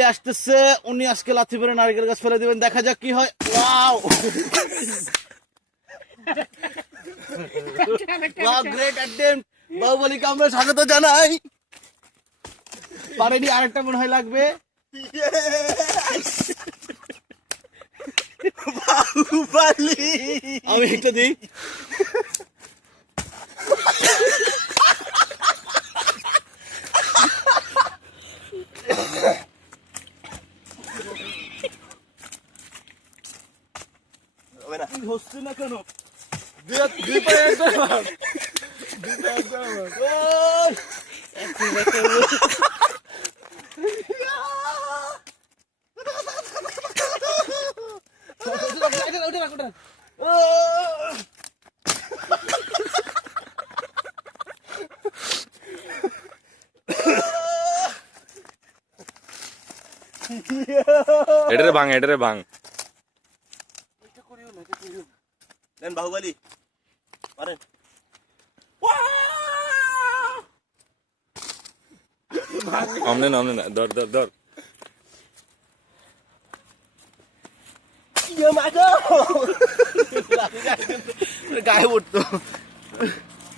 আসতেছে, উনি আজকে লাথি মেরে নারকেল গাছ ফেলে দিবেন, দেখা যাক কি হয়। Wow wow, great attempt. বাহুবলীকে আমরা স্বাগত জানাই। পারেনি, আরেকটা মনে হয় লাগবে। বাহুবলী, আমি একটা দিই। হচ্ছে না কেন? দুই পায়ে একবার। এটারে ভাঙ নেন বাহুবলী, পারেন। অমনে না ধর গায়ে পড়তো।